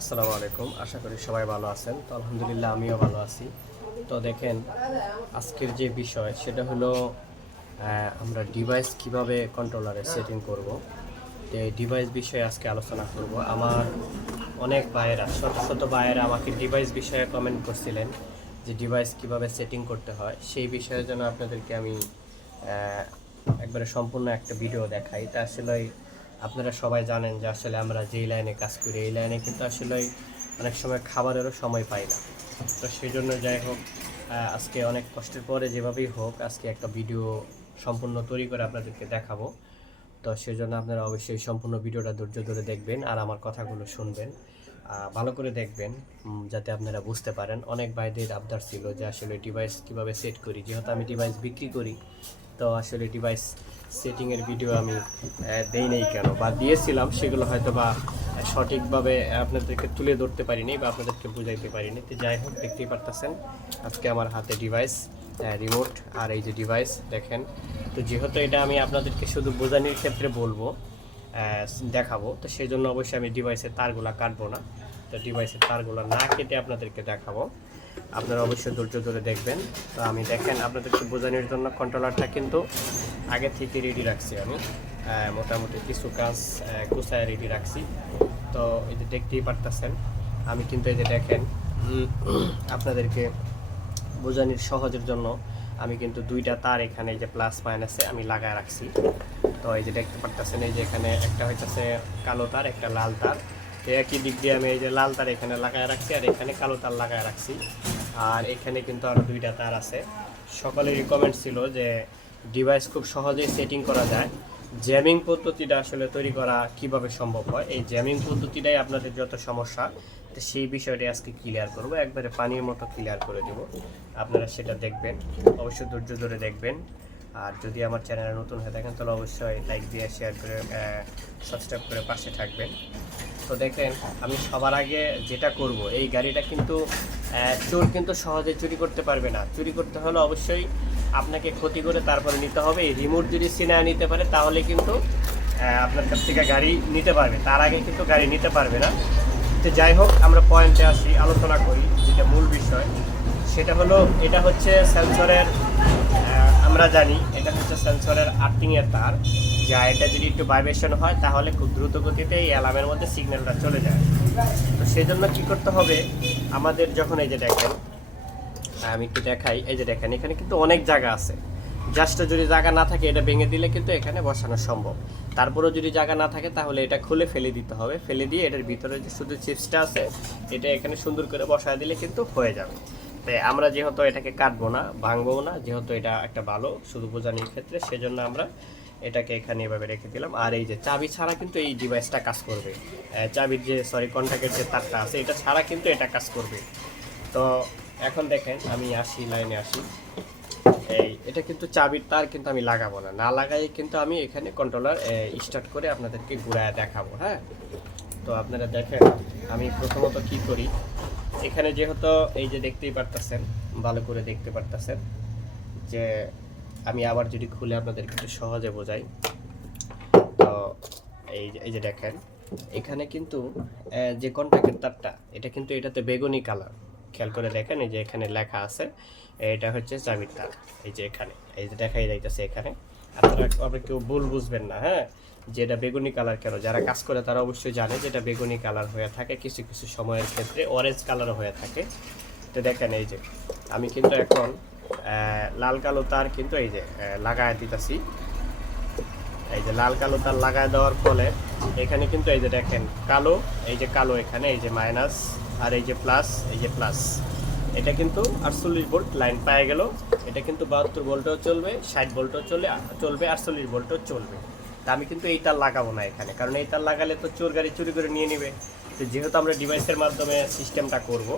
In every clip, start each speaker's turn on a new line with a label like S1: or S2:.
S1: আসসালামু আলাইকুম। আশা করি সবাই ভালো আছেন। তো আলহামদুলিল্লাহ আমিও ভালো আছি। তো দেখেন, আজকের যে বিষয় সেটা হলো আমরা ডিভাইস কীভাবে কন্ট্রোলারে সেটিং করব। তো এই ডিভাইস বিষয়ে আজকে আলোচনা করব। আমার অনেক ভাইয়েরা শত শত ভাইয়েরা আমাকে ডিভাইস বিষয়ে কমেন্ট করছিলেন যে ডিভাইস কীভাবে সেটিং করতে হয়। সেই বিষয়ে যেন আপনাদেরকে আমি একবারে সম্পূর্ণ একটা ভিডিও দেখাই। তা আসলে আপনারা সবাই জানেন যে আসলে আমরা যেই লাইনে কাজ করি, এই লাইনে কিন্তু আসলে অনেক সময় খাবারেরও সময় পাই না। তো সেই জন্য যাই হোক আজকে অনেক কষ্টের পরে যেভাবেই হোক, আজকে একটা ভিডিও সম্পূর্ণ তৈরি করে আপনাদেরকে দেখাবো। তো সেই জন্য আপনারা অবশ্যই সম্পূর্ণ ভিডিওটা ধৈর্য ধরে দেখবেন আর আমার কথাগুলো শুনবেন। ভালো করে দেখবেন যাতে আপনারা বুঝতে পারেন। অনেক ভাইদের আবদার ছিল যে আসলে ডিভাইস কীভাবে সেট করি, যেহেতু আমি ডিভাইস বিক্রি করি তো আসলে ডিভাইস সেটিংয়ের ভিডিও আমি দেই নেই কেন? বা দিয়েছিলাম, সেগুলো হয়তো বা সঠিকভাবে আপনাদেরকে তুলে ধরতে পারিনি বা আপনাদেরকে বুঝাইতে পারিনি। তো যাই হোক, দেখতেই পারতেছেন, আজকে আমার হাতে ডিভাইস রিমোট আর এই যে ডিভাইস দেখেন। তো যেহেতু এটা আমি আপনাদেরকে শুধু বোঝানোর ক্ষেত্রে বলব দেখাবো, তো সেই জন্য অবশ্যই আমি ডিভাইসের তারগুলা কাটবো না। তো ডিভাইসের তারগুলো না কেটে আপনাদেরকে দেখাবো। আপনারা অবশ্যই ধৈর্য ধরে দেখবেন। তো আমি দেখেন আপনাদেরকে বোঝানোর জন্য কন্ট্রোলারটা কিন্তু আগে থেকে রেডি রাখছি আমি। মোটামুটি কিছু কাজ গুছায় রেডি রাখছি। তো এই যে দেখতেই পারতেছেন, আমি কিন্তু এই যে দেখেন আপনাদেরকে বোঝানির সহজের জন্য আমি কিন্তু দুইটা তার এখানে যে প্লাস মাইনাসে আমি লাগায় রাখছি। তো এই যে দেখতে পারতেছেন, এই যে এখানে একটা হইতেছে কালো তার, একটা লাল তার। একই দিক দিয়ে আমি এই যে লাল তার এখানে লাগায় রাখছি আর এখানে কালো তার লাগায় রাখছি। আর এখানে কিন্তু আরও দুইটা তার আছে। সকলেরই কমেন্ট ছিল যে ডিভাইস খুব সহজেই সেটিং করা যায়। জ্যামিং পদ্ধতিটা আসলে তৈরি করা কীভাবে সম্ভব হয়? এই জ্যামিং পদ্ধতিটাই আপনাদের যত সমস্যা সেই বিষয়টি আজকে ক্লিয়ার করব। একবারে পানির মতো ক্লিয়ার করে দেব। আপনারা সেটা দেখবেন, অবশ্যই ধৈর্য ধরে দেখবেন। আর যদি আমার চ্যানেলে নতুন হয়ে থাকেন, তাহলে অবশ্যই লাইক দিয়ে শেয়ার করে সাবস্ক্রাইব করে পাশে থাকবেন। তো দেখেন, আমি সবার আগে যেটা করব, এই গাড়িটা কিন্তু চোর কিন্তু সহজে চুরি করতে পারবে না। চুরি করতে হলে অবশ্যই আপনাকে ক্ষতি করে তারপরে নিতে হবে। এই রিমোট যদি সিনেমা নিতে পারে, তাহলে কিন্তু আপনার কাছ থেকে গাড়ি নিতে পারবে। তার আগে কিন্তু গাড়ি নিতে পারবে না। তো যাই হোক, আমরা পয়েন্টে আসি, আলোচনা করি, যেটা মূল বিষয়। সেটা হলো, এটা হচ্ছে সেন্সরের আমরা জানি এটা হচ্ছে সেন্সরের আর্থিংয়ের তার, যা এটা যদি একটু ভাইব্রেশন হয়, তাহলে খুব দ্রুত গতিতে এই অ্যালার্মের মধ্যে সিগন্যালটা চলে যায়। তো সেই জন্য কী করতে হবে? আমাদের যখন এই যে দেখেন, আমি একটু দেখাই, এই যে দেখেন, এখানে কিন্তু অনেক জায়গা আছে। জাস্ট যদি জায়গা না থাকে, এটা ভেঙে দিলে কিন্তু এখানে বসানো সম্ভব। তারপরেও যদি জায়গা না থাকে, তাহলে এটা খুলে ফেলে দিতে হবে। ফেলে দিয়ে এটার ভিতরে যে শুধু চিপসটা আছে, এটা এখানে সুন্দর করে বসায় দিলে কিন্তু হয়ে যাবে। তাই আমরা যেহেতু এটাকে কাটবো না ভাঙবো না, যেহেতু এটা একটা ভালো শুধু বোঝানোর ক্ষেত্রে সেজন্য আমরা এটাকে এখানে এভাবে রেখে দিলাম। আর এই যে চাবি ছাড়া কিন্তু এই ডিভাইসটা কাজ করবে। চাবির যে সরি কন্ট্যাক্টের যে তারটা আছে, এটা ছাড়া কিন্তু এটা কাজ করবে। তো এখন দেখেন, আমি আসি, লাইনে আসি। এই, এটা কিন্তু চাবির তার কিন্তু আমি লাগাবো না। না লাগাই কিন্তু আমি এখানে কন্ট্রোলার স্টার্ট করে আপনাদেরকে ঘুরায় দেখাবো হ্যাঁ? তো আপনারা দেখেন, আমি প্রথমত কি করি? এখানে যেহেতু এই যে দেখতেই পারতেছেন, ভালো করে দেখতে পারতেছেন, যে আমি আবার যদি খুলে আপনাদেরকে একটু সহজে বোঝাই, তো এই এই যে দেখেন, এখানে কিন্তু যে কন্ট্যাক্টের তারটা, এটা কিন্তু এটাতে বেগুনি কালার। খেয়াল করে দেখেন, এই যে এখানে লেখা আছে, এটা হচ্ছে চাবির তার, এই যে এখানে, এই যে দেখাই যাইতেছে এখানে। আপনারা কেউ ভুল বুঝবেন না হ্যাঁ? যে এটা বেগুনি কালার কেন? যারা কাজ করে তারা অবশ্যই জানে যে এটা বেগুনি কালার হয়ে থাকে কিছু কিছু সময়ের ক্ষেত্রে অরেঞ্জ কালার হয়ে থাকে। তো দেখেন এই যে, আমি কিন্তু এখন লাল কালো তার কিন্তু এই যে লাগায় দিতেছি। এই যে লাল কালো তার লাগায় দেওয়ার ফলে এখানে কিন্তু এই যে দেখেন, কালো, এই যে কালো এখানে, এই যে মাইনাস আর এই যে প্লাস এই যে প্লাস এটা কিন্তু আটচল্লিশ ভোল্ট লাইন পায়ে গেল। এটা কিন্তু বাহাত্তর ভোল্টও চলবে, ষাট ভোল্টও চলে, চলবে, আটচল্লিশ ভোল্টও চলবে। তা আমি কিন্তু এই তার লাগাবো না এখানে। কারণ এই তার লাগালে তো চোর গাড়ি চুরি করে নিয়ে নেবে। তো যেহেতু আমরা ডিভাইসের মাধ্যমে সিস্টেমটা করব,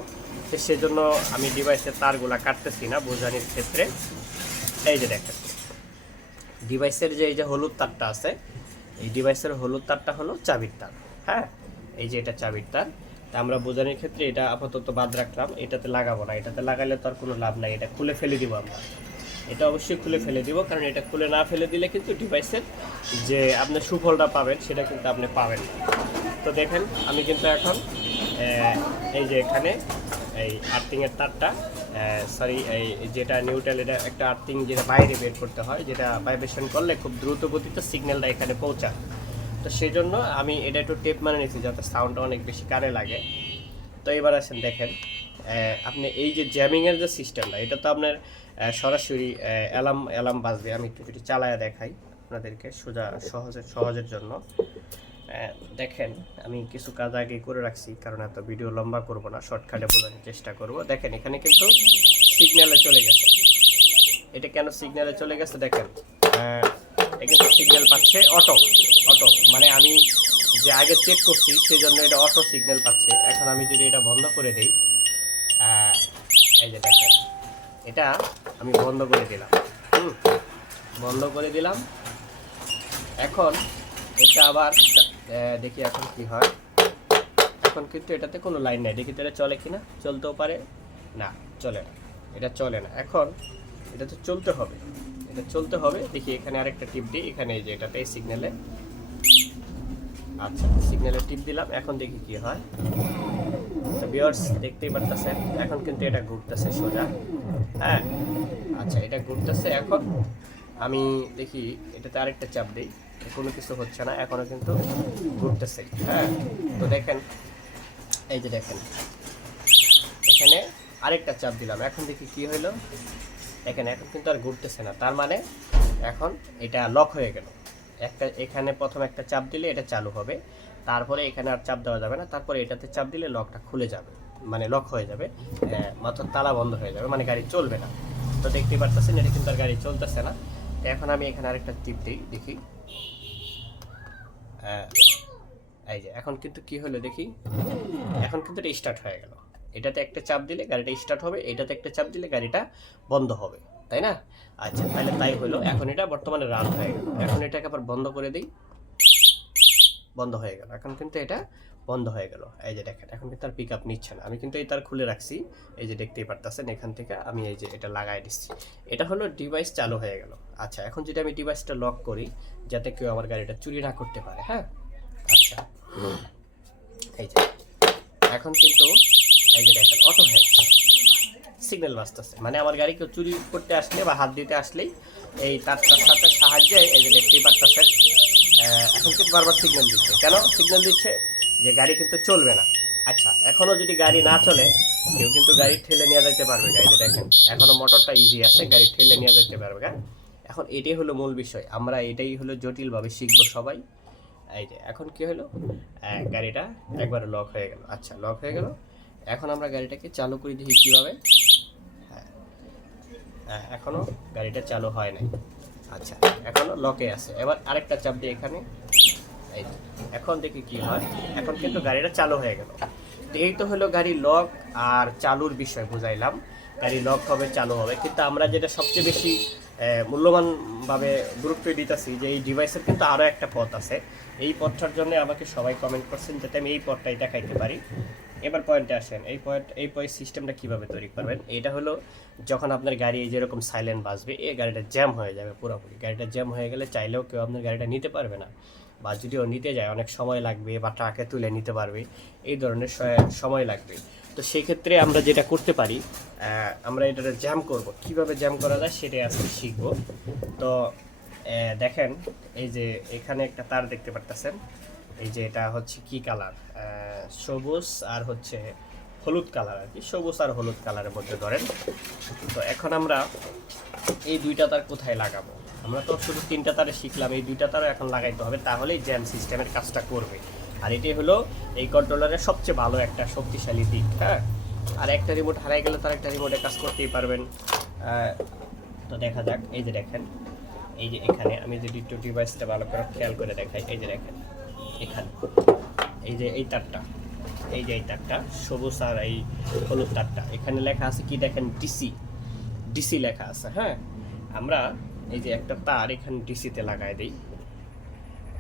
S1: তো সেজন্য আমি ডিভাইসের তারগুলা কাটতেছি না বোঝানির ক্ষেত্রে। এই যে দেখেন ডিভাইসের যে এই যে হলুদ তারটা আছে, এই ডিভাইসের হলুদ তারটা হলো চাবির তার হ্যাঁ? এই যে এটা চাবির তার, তা আমরা বোঝানোর ক্ষেত্রে এটা আপাতত বাদ রাখলাম, এটাতে লাগাবো না। এটাতে লাগালে তো আর কোনো লাভ নাই, এটা খুলে ফেলে দিব আমরা। এটা অবশ্যই খুলে ফেলে দিব, কারণ এটা খুলে না ফেলে দিলে কিন্তু ডিভাইসের যে আপনি সুফলটা পাবেন, সেটা কিন্তু আপনি পাবেন তো দেখেন, আমি কিন্তু এখন এই যে এখানে, এই আর্থিংয়ের তারটা সরি এই যেটা নিউট্রাল এটা একটা আর্থিং যেটা বাইরে বের করতে হয়, যেটা ভাইব্রেশন করলে খুব দ্রুত গতিতে সিগন্যালটা এখানে পৌঁছায়। তো সেই জন্য আমি এটা একটু টেপ মানে নিয়েছি, যাতে সাউন্ডটা অনেক বেশি কানে লাগে। তো এবার আসেন, দেখেন আপনি এই যে জ্যামিংয়ের যে সিস্টেমটা এটা তো আপনার সরাসরি অ্যালার্ম অ্যালার্ম বাজবে। আমি একটু যদি চালায়া দেখাই আপনাদেরকে সোজা সহজে সহজের জন্য। দেখেন আমি কিছু কাজ আগে করে রাখছি কারণ এত ভিডিও লম্বা করব না শর্টকাটে বোঝানোর চেষ্টা করব। দেখেন এখানে কিন্তু সিগন্যালে চলে গেছে। এটা কেন সিগন্যালে চলে গেছে? দেখেন আহ, এ কিন্তু সিগন্যাল পাচ্ছে অটো অটো মানে আমি যে আগে চেক করছি সেই জন্য এটা অটো সিগন্যাল পাচ্ছে। এখন আমি যদি এটা বন্ধ করে দিই এই যে দেখেন। এটা আমি বন্ধ করে দিলাম। হুম, বন্ধ করে দিলাম। এখন এটা আবার দেখি এখন কি হয়। এখন কিন্তু এটাতে কোনো লাইন নাই। দেখি তো এটা চলে কি না চলতেও পারে? না চলে না। এটা চলে না। এখন এটা তো চলতে হবে। এটা চলতে হবে। দেখি এখানে আরেকটা টিপ দিই। এখানে যে এটাতে সিগন্যালে আচ্ছা সিগন্যালে টিপ দিলাম, এখন দেখি কি হয়। ভিউয়ার্স দেখতেই পারতেছেন, এখন কিন্তু এটা ঘুরতেছে সোজা। হ্যাঁ আচ্ছা এটা ঘুরতেছে এখন। আমি দেখি, এটাতে আরেকটা চাপ দিই, কোনো কিছু হচ্ছে না, এখনও কিন্তু ঘুরতেছে। হ্যাঁ তো দেখেন, এই যে দেখেন। এখানে আরেকটা চাপ দিলাম, এখন দেখি কি হইল। দেখেন, এখন কিন্তু আর ঘুরতেছে না, তার মানে এখন এটা লক হয়ে গেল। একটা, এখানে প্রথম একটা চাপ দিলে এটা চালু হবে। তারপরে এখানে আর চাপ দেওয়া যাবে না। তারপরে এটাতে চাপ দিলে লকটা খুলে যাবে। মানে লক হয়ে যাবে। মাত্র তালা বন্ধ হয়ে যাবে। মানে গাড়ি চলবে না। তো দেখতেই পারতেছেন, এটা কিন্তু আর গাড়ি চলতেছে না। এখন আমি এখানে আরেকটা টিপ দিই, দেখি। এই যে, এখন কিন্তু কি হলো দেখি? এখন কিন্তু এটা স্টার্ট হয়ে গেল। এটাতে একটা চাপ দিলে গাড়িটা স্টার্ট হবে। এটাতে একটা চাপ দিলে গাড়িটা বন্ধ হবে। তাই না? আচ্ছা তাহলে তাই হলো। এখন এটা বর্তমানে রান হয়ে গেল। এখন এটাকে আবার বন্ধ করে দিই। বন্ধ হয়ে গেল। এখন কিন্তু এটা বন্ধ হয়ে গেল। এই যে দেখেন এখন কিন্তু আর পিক আপ নিচ্ছে না। আমি কিন্তু এই তার খুলে রাখছি। এই যে দেখতেই পারতেছেন এখান থেকে আমি এই যে এটা লাগাই দিচ্ছি। এটা হলো ডিভাইস চালু হয়ে গেল। আচ্ছা এখন যদি আমি ডিভাইসটা লক করি যাতে কেউ আমার গাড়িটা চুরি না করতে পারে হ্যাঁ? আচ্ছা। এই যে এখন কিন্তু এই যে দেখেন অটো হয়ে সিগন্যাল বাজতেছে মানে আমার গাড়ি কেউ চুরি করতে আসলে বা হাত দিতে আসলেই এই তারটার সাথে সাহায্যে এই যে দেখতেই পারতেছেন এখন কিন্তু বারবার সিগন্যাল দিচ্ছে। কেন? সিগন্যাল দিচ্ছে যে গাড়ি কিন্তু চলবে না। আচ্ছা এখনও যদি গাড়ি না চলে, কেউ কিন্তু গাড়ি ঠেলে নিয়ে যেতে পারবে গাড়িতে দেখেন। এখনও মোটরটা ইজি আছে, গাড়ি ঠেলে নিয়ে যেতে পারবে হ্যাঁ? এখন এটাই হলো মূল বিষয়। আমরা এটাই হলো জটিলভাবে শিখব সবাই। এই যে, এখন কি হলো? গাড়িটা একবারে লক হয়ে গেল। আচ্ছা লক হয়ে গেল। এখন আমরা গাড়িটাকে চালু করে দেখি কীভাবে? হ্যাঁ, এখনও গাড়িটা চালু হয় নাই। আচ্ছা এখনও লকে আছে। এবার আরেকটা চাপ দিয়ে এখানে এই এখন দেখি কি হয়। এখন কিন্তু গাড়িটা চালু হয়ে গেল। তো এই তো হলো গাড়ি লক আর চালুর বিষয় বুঝাইলাম। গাড়ি লক হবে চালু হবে? কিন্তু আমরা যেটা সবচেয়ে বেশি মূল্যবানভাবে গুরুত্ব দিতেছি যে এই ডিভাইসের কিন্তু আরও একটা পথ আছে। এই পথটার জন্য আমাকে সবাই কমেন্ট করছেন যাতে আমি এই পথটাই দেখাইতে পারি। এবার পয়েন্টে আসেন। এই পয়েন্ট এই পয়েন্ট সিস্টেমটা কীভাবে তৈরি করবেন? এটা হলো যখন আপনার গাড়ি যেরকম সাইলেন্ট বাজবে, এই গাড়িটা জ্যাম হয়ে যাবে পুরোপুরি। গাড়িটা জ্যাম হয়ে গেলে চাইলেও কেউ আপনার গাড়িটা নিতে পারবে না। বা যদিও নিতে যায়, অনেক সময় লাগবে বা ট্রাকে তুলে নিতে পারবে। এই ধরনের সময় লাগবে। তো সেই ক্ষেত্রে আমরা যেটা করতে পারি আমরা এটা জ্যাম করব। কীভাবে জ্যাম করা যায় সেটাই আজকে শিখব। তো দেখেন, এই যে এখানে একটা তার দেখতে পারতেছেন। এই যে এটা হচ্ছে কি কালার? সবুজ আর হচ্ছে হলুদ কালার আর কি। সবুজ আর হলুদ কালারের মধ্যে ধরেন। তো এখন আমরা এই দুইটা তার কোথায় লাগাবো? আমরা তো শুধু তিনটা তারে শিখলাম, এই দুইটা তারও এখন লাগাইতে হবে। তাহলেই জ্যাম সিস্টেমের কাজটা করবে। আর এটাই হলো এই কন্ট্রোলারের সবচেয়ে ভালো একটা শক্তিশালী দিক হ্যাঁ? আর একটা রিমোট হারাই গেলে তার একটা রিমোটে কাজ করতেই পারবেন। তো দেখা যাক। এই যে দেখেন, এই যে এখানে আমি যদি একটু ডিভাইসটা ভালো করে খেয়াল করে দেখাই। এই যে দেখেন। এখানে। এই যে এই তারটা এই যে এই তারটা সবুজ আর এই হলুদ তারটা। এখানে লেখা আছে কি দেখেন? ডিসি ডিসি লেখা আছে হ্যাঁ? আমরা এই যে একটা তার এখানে ডিসিতে লাগাই দিই।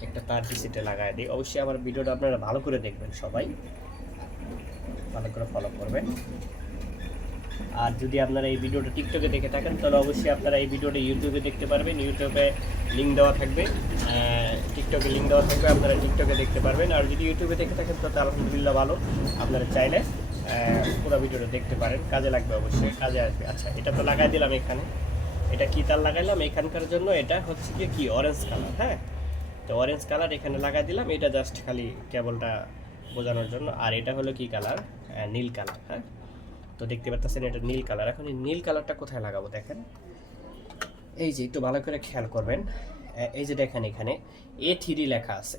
S1: একটা তার ডিসিতে লাগাই দিই। অবশ্যই আমার ভিডিওটা আপনারা ভালো করে দেখবেন সবাই। ভালো করে ফলো করবেন। আর যদি আপনারা এই ভিডিওটা টিকটকে দেখে থাকেন তাহলে অবশ্যই আপনারা এই ভিডিওটা ইউটিউবে দেখতে পারবেন। ইউটিউবে লিঙ্ক দেওয়া থাকবে। আহ, টিকটকে লিঙ্ক দেওয়া থাকবে, আপনারা টিকটকে দেখতে পারবেন। আর যদি ইউটিউবে দেখে থাকেন তো আলহামদুলিল্লাহ ভালো। আপনারা চাইলে পুরো ভিডিওটা দেখতে পারেন। কাজে লাগবে অবশ্যই, কাজে আসবে। আচ্ছা এটা তো লাগাই দিলাম এখানে। এটা কি তার লাগাইলাম? এখানকার জন্য এটা হচ্ছে কি কি? অরেঞ্জ কালার হ্যাঁ? তো অরেঞ্জ কালার এখানে লাগাই দিলাম। এটা জাস্ট খালি কেবলটা বোঝানোর জন্য। আর এটা হলো কি কালার নীল কালার হ্যাঁ? তো দেখতে পাচ্ছেন এটা নীল কালার এখন এই নীল কালারটা কোথায় লাগাবো দেখেন? এই যে, একটু ভালো করে খেয়াল করবেন। এই যে দেখেন এখানে এ থ্রি লেখা আছে।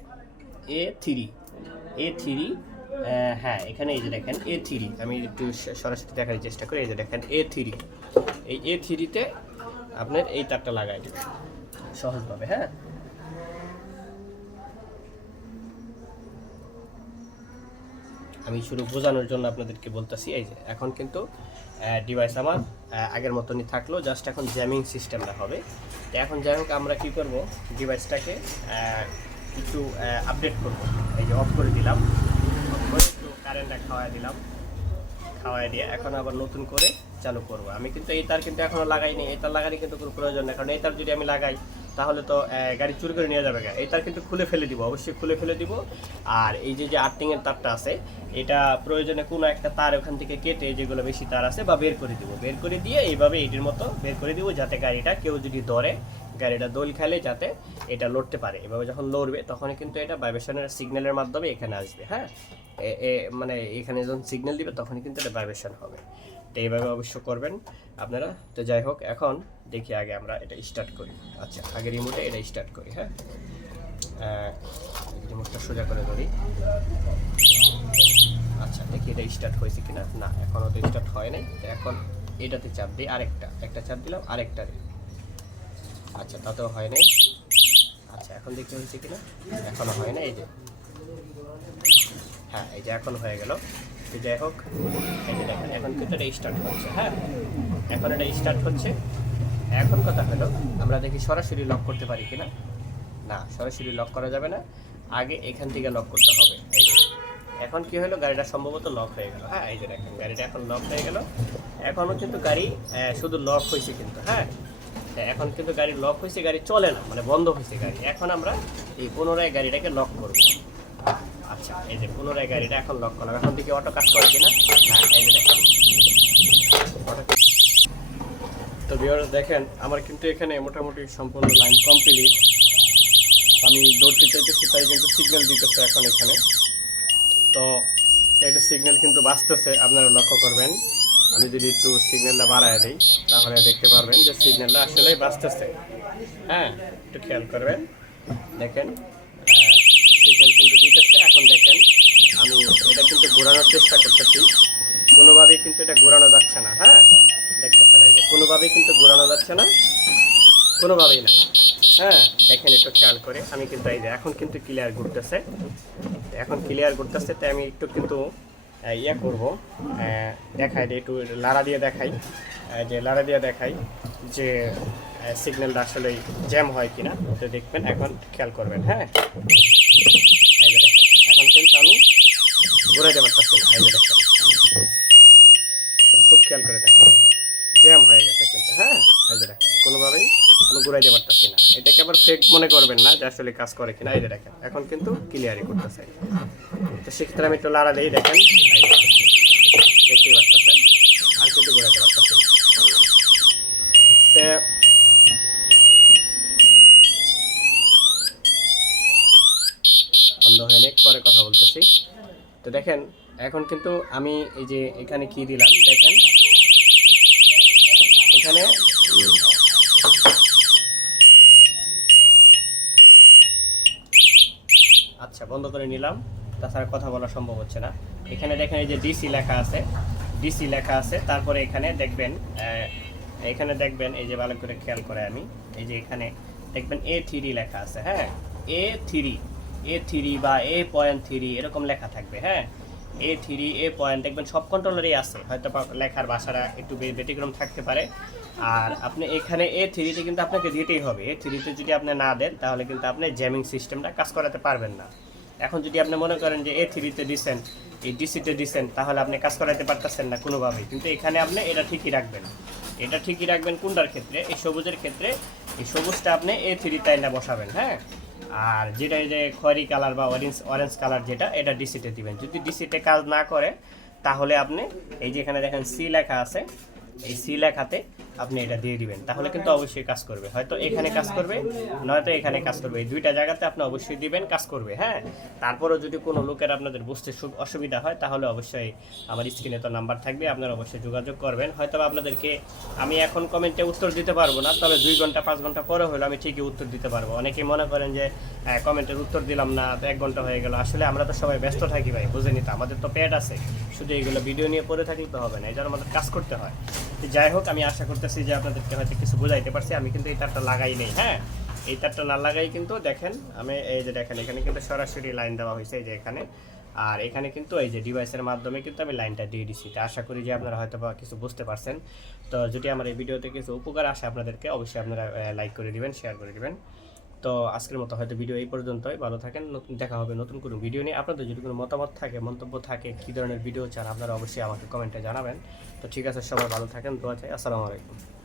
S1: এ থ্রি এ থ্রি হ্যাঁ এখানে এই যে দেখেন এ থ্রি আমি একটু সরাসরি দেখার চেষ্টা করি, এই যে দেখেন এ থ্রি এই এ থ্রিতে আপনার এই তারটা লাগাই সহজভাবে হ্যাঁ? আমি শুধু বোঝানোর জন্য আপনাদেরকে বলতেছি, এই যে এখন কিন্তু ডিভাইস আমার আগের মতনই থাকল জাস্ট এখন জ্যামিং সিস্টেমটা হবে। তো এখন যাই হোক, আমরা কী করব ডিভাইসটাকে একটু আপডেট করব। এই যে অফ করে দিলাম একটু কারেন্টটা খাওয়াই দিলাম খাওয়াই দিয়ে এখন আবার নতুন করে চালু করব। আমি কিন্তু এই তার কিন্তু এখনও লাগাইনি, এই তার লাগানি কিন্তু কোনো প্রয়োজন নেই, কারণ এই তার যদি আমি লাগাই তাহলে তো গাড়ি চুরি করে নিয়ে যাবে গা। এই তার কিন্তু খুলে ফেলে দিব, অবশ্যই খুলে ফেলে দিব। আর এই যে যে আর্থিংয়ের তারটা আছে, এটা প্রয়োজনে কোনো একটা তার ওখান থেকে কেটে যেগুলো বেশি তার আছে, বা বের করে দিব। বের করে দিয়ে এইভাবে এটির মতো বের করে দিব, যাতে গাড়িটা কেউ যদি ধরে, গাড়িটা দোল খেলে যাতে এটা লড়তে পারে। এভাবে যখন লড়বে, তখনই কিন্তু এটা ভাইব্রেশনের সিগন্যালের মাধ্যমে এখানে আসবে হ্যাঁ? মানে এখানে যখন সিগন্যাল দিবে, তখনই কিন্তু এটা ভাইব্রেশন হবে। তো এইভাবে অবশ্য করবেন আপনারা। তো যাই হোক, এখন দেখি আগে আমরা এটা স্টার্ট করি। আচ্ছা আগে রিমোটে এটা স্টার্ট করি হ্যাঁ? রিমোটটা সোজা করে ধরি। আচ্ছা দেখি এটা স্টার্ট হয়েছে কিনা? না এখনও তো স্টার্ট হয় নাই। তো এখন এটাতে চাপ দিই আরেকটা। একটা চাপ দিলাম, আরেকটা দিই আচ্ছা তাতেও হয় নাই। আচ্ছা এখন দেখতে হয়েছে কিনা? এখনও হয় না এই যে। হ্যাঁ এই যে এখন হয়ে গেল। তো যাই হোক দেখেন, এখন কিন্তু এটা স্টার্ট হচ্ছে হ্যাঁ? এখন এটা স্টার্ট হচ্ছে। এখন কথা হলো, আমরা দেখি সরাসরি লক করতে পারি কিনা? না, সরাসরি লক করা যাবে না। আগে এখান থেকে লক করতে হবে। এই এখন কি হলো? গাড়িটা সম্ভবত লক হয়ে গেল হ্যাঁ? এই যে দেখেন, গাড়িটা এখন লক হয়ে গেল। এখনও কিন্তু গাড়ি শুধু লক হয়েছে কিন্তু হ্যাঁ? এখন কিন্তু গাড়ি লক হয়েছে, গাড়ি চলে না মানে বন্ধ হয়েছে গাড়ি। এখন আমরা এই পুনরায় গাড়িটাকে লক করব। আচ্ছা এই যে পুনরায় গাড়িটা এখন লক করলাম। এখন থেকে অটো কাজ করে কিনা? হ্যাঁ এই যে দেখেন। তো ভিউয়ার্স দেখেন, আমার কিন্তু এখানে মোটামুটি সম্পূর্ণ লাইন কমপ্লিট আমি দৌড়তে চাইতেছি, তাই কিন্তু সিগন্যাল দিতেছে এখন এখানে। তো এটা সিগন্যাল কিন্তু বাঁচতেছে আপনারা লক্ষ্য করবেন। আমি যদি একটু সিগন্যালটা বাড়ায় দিই, তাহলে দেখতে পারবেন যে সিগন্যালটা আসলেই বাঁচতেছে হ্যাঁ একটু খেয়াল করবেন। দেখেন সিগন্যাল কিন্তু দিতেছে এখন দেখেন আমি এটা কিন্তু ঘোরানোর চেষ্টা করতেছি। কোনোভাবেই কিন্তু এটা ঘোরানো যাচ্ছে না হ্যাঁ? দেখতেছেন এই যে, কোনোভাবেই কিন্তু ঘোরানো যাচ্ছে না, কোনোভাবেই না হ্যাঁ? দেখেন একটু খেয়াল করে, আমি কিন্তু এই যে, এখন কিন্তু ক্লিয়ার ঘুরতেছে। এখন ক্লিয়ার ঘুরতেছে, তাই আমি একটু কিন্তু ইয়ে করব দেখাই একটু লাড়া দিয়ে দেখাই যে লাড়া দিয়ে দেখাই যে সিগন্যালটা আসলে জ্যাম হয় কিনা, তো দেখবেন, এখন খেয়াল করবেন হ্যাঁ এই যে দেখেন এখন কিন্তু আমি ঘুরাইতে পারতেছি না এই যে দেখেন খুব খেয়াল করে দেখেন জ্যাম হয়ে গেছে কিন্তু হ্যাঁ? এই দেখেন, কোনোভাবেই আমি ঘুরাইতে পারতেছি না। এটাকে আবার ফেক মনে করবেন না যে আসলে কাজ করে কিনা। এই যে দেখেন, এখন কিন্তু ক্লিয়ারই করতেছে। তো সেক্ষেত্রে আমি একটু লাড়া দেখেন। দেখতেই পারতেছেন, আর কিন্তু ঘুরাইতে পারতেছি পরে কথা বলতেছি। তো দেখেন, এখন কিন্তু আমি এই যে এখানে কি দিলাম, দেখেন। এখানে আচ্ছা বন্ধ করে নিলাম। তাছাড়া কথা বলা সম্ভব হচ্ছে না। এখানে দেখেন এই যে ডিসি লেখা আছে। ডিসি লেখা আছে। তারপরে এখানে দেখবেন এখানে দেখবেন, এই যে ভালো করে খেয়াল করে আমি, এই যে এখানে দেখবেন এ থ্রি লেখা আছে হ্যাঁ? এ থ্রি এ থ্রি বা এ পয়েন্ট থ্রি এরকম লেখা থাকবে হ্যাঁ? এ থ্রি এ পয়েন্ট দেখবেন সব কন্ট্রোলারই আছে, হয়তো লেখার ভাষাটা একটু ব্যতিক্রম থাকতে পারে। আর আপনি এখানে এ থ্রিতে কিন্তু আপনাকে দিতেই হবে। এ থ্রিতে যদি আপনি না দেন, তাহলে কিন্তু আপনি জ্যামিং সিস্টেমটা কাজ করাতে পারবেন না। এখন যদি আপনি মনে করেন যে এ থ্রিতে দিচ্ছেন এই ডিসিতে দিচ্ছেন তাহলে আপনি কাজ করাতে পারতেছেন না কোনোভাবেই। কিন্তু এখানে আপনি এটা ঠিকই রাখবেন। এটা ঠিকই রাখবেন কোনটার ক্ষেত্রে? এই সবুজের ক্ষেত্রে এই সবুজটা আপনি এ থ্রি তাই না বসাবেন হ্যাঁ? আর যেটা এই যে খয়েরি কালার বা অরেঞ্জ অরেঞ্জ কালার যেটা, এটা ডিসিটে দিবেন। যদি ডিসিটে কাজ না করে, তাহলে আপনি এই যে এখানে দেখেন সি লেখা আছে। এই সি লেখাতে আপনি এটা দিয়ে দিবেন। তাহলে কিন্তু অবশ্যই কাজ করবে। হয়তো এখানে কাজ করবে, নয়তো এখানে কাজ করবে। এই দুইটা জায়গাতে আপনি অবশ্যই দিবেন, কাজ করবে হ্যাঁ? তারপরেও যদি কোনো লোকের আপনাদের বুঝতে অসুবিধা হয়, তাহলে অবশ্যই আমার স্ক্রিনে তো নাম্বার থাকবে, আপনারা অবশ্যই যোগাযোগ করবেন। হয়তো আপনাদেরকে আমি এখন কমেন্টে উত্তর দিতে পারব না, তবে দুই ঘণ্টা, পাঁচ ঘণ্টা পরে হলে আমি ঠিকই উত্তর দিতে পারব। অনেকেই মনে করেন যে কমেন্টের উত্তর দিলাম না, এক ঘণ্টা হয়ে গেল। আসলে আমরা তো সবাই ব্যস্ত থাকি ভাই বুঝে নিতে আমাদের তো প্যাড আছে। শুধু এইগুলো ভিডিও নিয়ে পড়ে থাকলে তো হবে না জন্য আমাদের কাজ করতে হয়। যাই হোক, আমি আশা করতেছি যে আপনাদেরকে হয়তো কিছু বোঝাইতে পারছি। আমি কিন্তু এই তারটা লাগাই নেই হ্যাঁ? এই তারটা না লাগাই কিন্তু দেখেন, আমি এই যে দেখেন, এখানে কিন্তু সরাসরি লাইন দেওয়া হয়েছে এই যে এখানে। আর এখানে কিন্তু এই যে ডিভাইসের মাধ্যমে কিন্তু আমি লাইনটা দিয়ে দিচ্ছি আশা করি যে আপনারা হয়তো বা কিছু বুঝতে পারছেন। তো যদি আমার এই ভিডিওতে কিছু উপকার আসে আপনাদেরকে, অবশ্যই আপনারা লাইক করে দিবেন শেয়ার করে দিবেন। তো আজকের মতো হয়তো ভিডিও এই পর্যন্তই। ভালো থাকেন, নতুন দেখা হবে নতুন কোনো ভিডিও নিয়ে। আপনাদের যদি কোনো মতামত থাকে, মন্তব্য থাকে, কী ধরনের ভিডিও চান, আপনারা অবশ্যই আমাকে কমেন্টে জানাবেন। তো ঠিক আছে, সবাই ভালো থাকেন, দোয়া চাই। আসসালামু আলাইকুম।